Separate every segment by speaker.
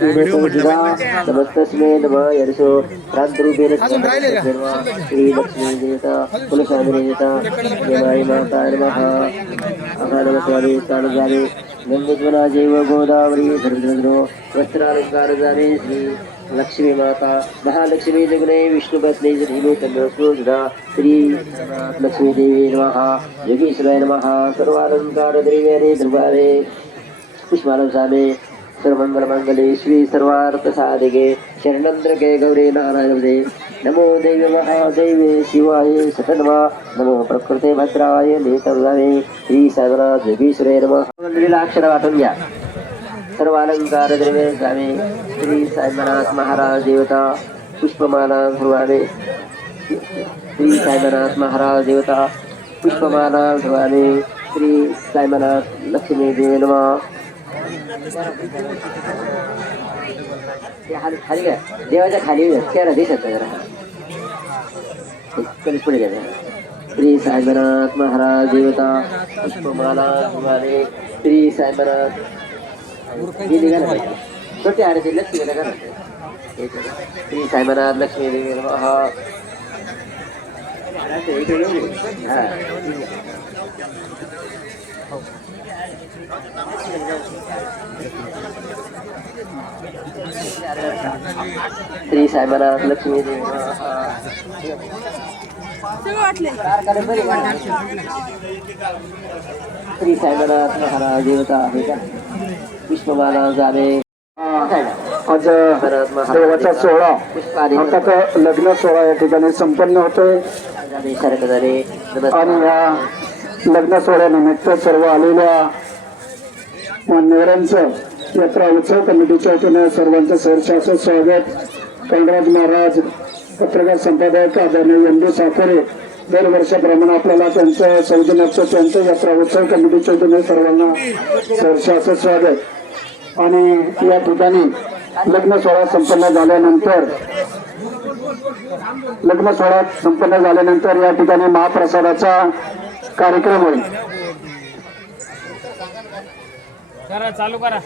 Speaker 1: पूर्णसंहिता नमस्तस्मै नमः यर्षो क्रांतरूपेण श्री लक्ष्मी देवता कुलस्वामी देवता देवाय माता नमः. अकादमस्वामी कालजाने जैव गोदावरी धर्मद्रो वस्त्रालंकार जाने श्री लक्ष्मी माता महालक्ष्मी जगने विष्णु बसने धीमे तन्नोदा श्री लक्ष्मी देवी नमः. योगेश्वराय नमः. सर्वालंकार द्रव्याने द्रवारे पुष्पालंसामे सर्वमंगलमंगले श्री सर्वार्थ साधिके शरणन्द्रके गौरे नारायणे नमो देव महादेवे शिवाय सतनमा नमो प्रकृते भद्राय नेतव्याने श्री साईनाथ योगेश्वरे नमः। मंडळीला अक्षर वाटून घ्या सर्व अलंकार द्रव्य जावे श्री साईनाथ महाराज देवता। पुष्पमाला ध्रुवाने श्री साईनाथ महाराज देवता। पुष्पमाला ध्रुवाने श्री साईनाथ लक्ष्मी देव नमः। ते खाली घ्या. देवाच्या खाली चेहरा दिसत जरा. कधीच पुढे घ्या श्री साईनाथ महाराज देवता पुष्पमाला धुवावे श्री साईनाथ. हे निघालं पाहिजे छोटे आहे. ते लक्ष्मी नका श्री साईनाथ लक्ष्मी देवी हा. हा. श्री साईनाथ लक्ष्मी देवी? श्री साईनाथ महाराज देवता आहे का? विष्णुमाला जाणे
Speaker 2: आज देवाचा सोहळा अर्थात लग्न सोहळा या ठिकाणी संपन्न होतोय.
Speaker 1: सारखं झाले
Speaker 2: आणि या लग्न सोहळ्यानिमित्त सर्व आलेल्या मान्यवरांचं यात्रा उत्सव कमिटीच्या वतीनं सर्वांचं सहर्ष स्वागत. कंडराज महाराज पत्रकार संपादक आदरणीय एम डी साखरे दरवर्षाप्रमाणे आपल्याला त्यांचं सौजन्याचं त्यांचं यात्रा उत्सव कमिटीच्या वतीने सर्वांना सहर्ष स्वागत. आणि या ठिकाणी लग्न सोहळा संपन्न झाल्यानंतर लग्न सोहळा संपन्न झाल्यानंतर या ठिकाणी महाप्रसादाचा कार्यक्रम होईल.
Speaker 3: करा चालू करा.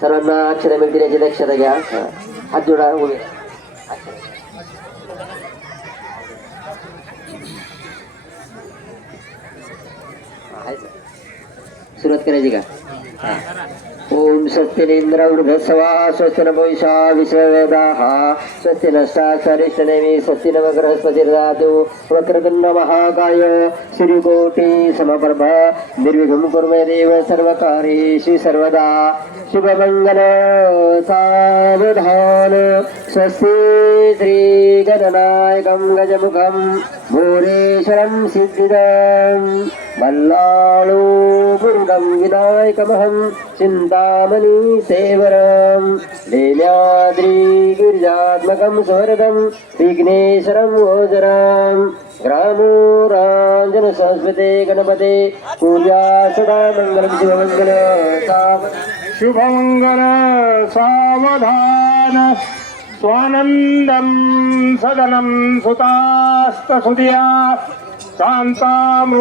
Speaker 1: सर्वांना अक्षर मिळतील याची दक्षता घ्या. हात जोडा उभे. सुरुवात करायची का? ओम स्वस्तिरेंद्रवृभस्वा स्वस्ति न वैशा विश्ववेदाः स्वस्ति नष्टाचारिष्टनेमि स्वस्ति नव बृहस्पतिर्दातु वक्रतुण्ड महाकाय श्रीकोटि समप्रभ निर्विघ्नं कुर्मे देव सर्वकार्येषु सर्वदा शुभमङ्गल सावधान स्वस्ति श्रीगणनायकं गजमुखं भूरेश्वरं सिद्धिदम् मल्लाळो मुरुडं विनायकमहं चिन्तामणि सेवरं लील्याद्रिगिरिजात्मकं स्वरदं विघ्नेश्वरं गोचरं ग्रामो राञ्जन संस्कृते गणपते पूजा सदा मङ्गलं शिवमङ्गल
Speaker 2: शुभमंगल सावधान स्वानन्दं सदनं सुतास्तसुधिया शान्तामृदरभाषिने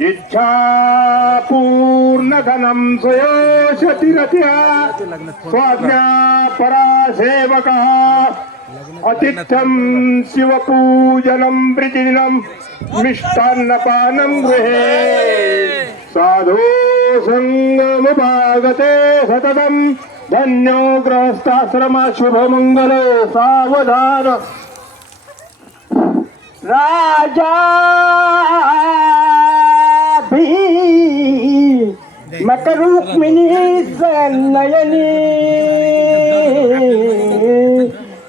Speaker 2: इच्छा पूर्णधनं स्वयोषतिरत्या स्वाज्ञा परासेवकः अतिथ्यं शिवपूजनं प्रतिदिनं मिष्टान्नपानं गृहे। साधु सङ्गमुपागते सततं। धन्यो ग्रहस्थाश्रमा शुभमङ्गल सावधान। राजा भी मकरुक्मिणी सन्नयनी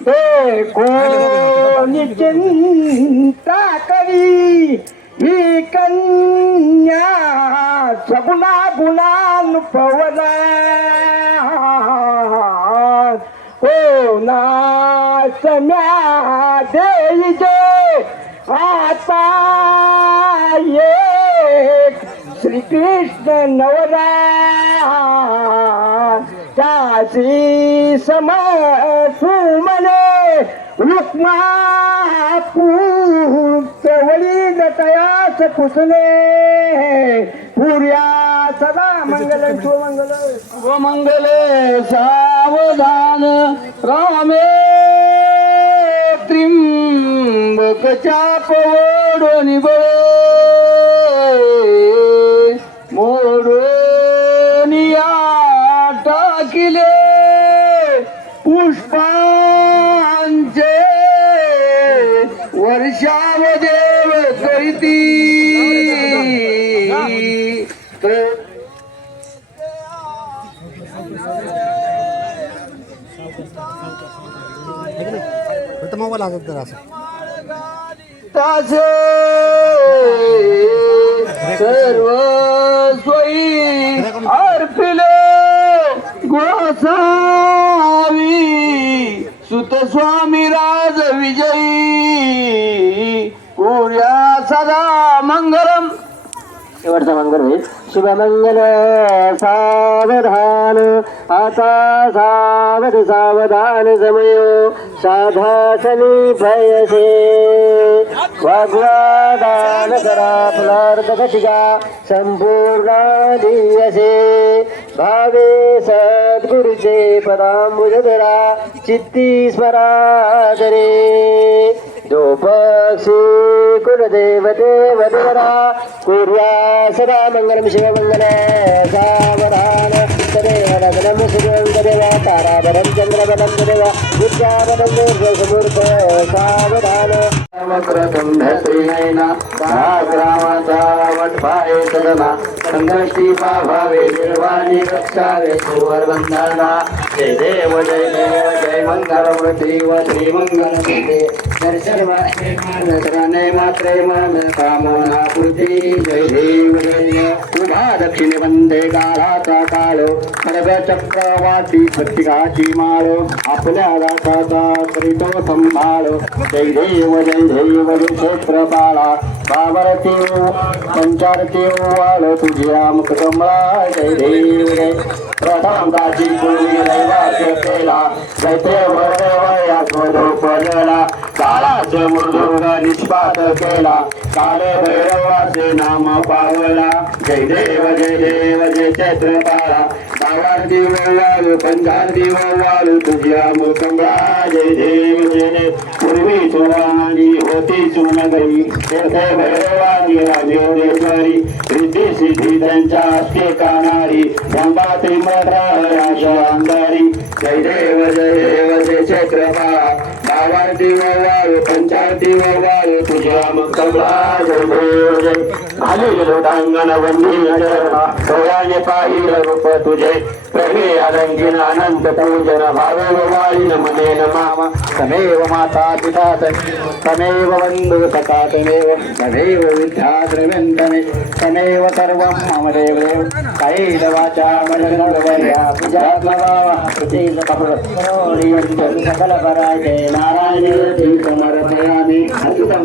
Speaker 2: देखो चिंता करी ही कन्या सगुणा गुणानुपवना हो ना सम्या देई नवरा त्याची समसुमने रुक्मा वडी तयास कुसले. पुर्या सदा मंगल सुमंगल
Speaker 4: मंगले सावधान रामे. त्रिंबकच्या चापवडोनी बळे तासे सर्व सोयी अर्पिले गोसावी सुत स्वामी राज विजयी. पुऱ्या सदा मंगलम. शेवटचा मंगल होईल. शुभमङ्गल सावधान आता सावध सावधान समयो साधासनी भयसे वाग्वादान करा फलार्थ घटिका संपूर्ण भावे सद्गुरुचे पदांबुजधरा चित्ती स्मरादरे ധൂപസി കുലദേവദേവതരാ. കൂര്യാസരാമംഗലം ശിവമംഗല സാവധാന. ദേവനഗലം താരാപരം ചന്ദ്രപരം ദേവ വിദ്യാപരം ദൂർവസമൂർത്ത तदेव ताराबलं सदना निर्वाणी सुवर्वंदना जय देव जय देव जय मंगल श्री व श्री दर्शन मात्रे मात्रे मन कामना जय देव जय उभा दक्षिणे वंदे काळाचा काळ खडग चक्रवाटी प्रत्येकाची माळ आपल्या दासाचा करीतो संभाळ जय देव जय देव जय क्षेत्रपाळा बाबरती पंचारती वाळ तुझ्या मुख कमळा जय देव जय प्रथम दाची पूर्वी केला काळाच मृदुंग निष्पात केला. काळे भैरवाचे नाम पावला. जय देव जय देव जय चैत्रपाळा. दावारती वळवालू पंचारती वळवालू तुझ्या मुकंबळा जय देव जय देव. पूर्वी सुराणी होती सुनगरी तेथे भैरवानी राजेश्वरी रिद्धी सिद्धी त्यांच्या हस्ते कानारी. रंगाती मधराया अंधारी जय देव जय देव जय क्षेत्रपाळा दावारती वळवालू वळवालू तुझ्या मुकंबळा जय देव जय आले लोटांगण वंदीय चरणा डोळ्याने पाहिलं रूप तुझे प्रभे अलंकिन अनंत पूजन भावे वाळीन मनेन मामा तमेव माता पिता तमेव बंधु सखा तमेव तमेव विद्या द्रव्यन्तमे तमेव सर्वं मम देव देव कैल वाचा मनोरया पूजात्मभावा प्रतीक कपडोरियंत सकल पराजय नारायण समर्पयामि अच्युतं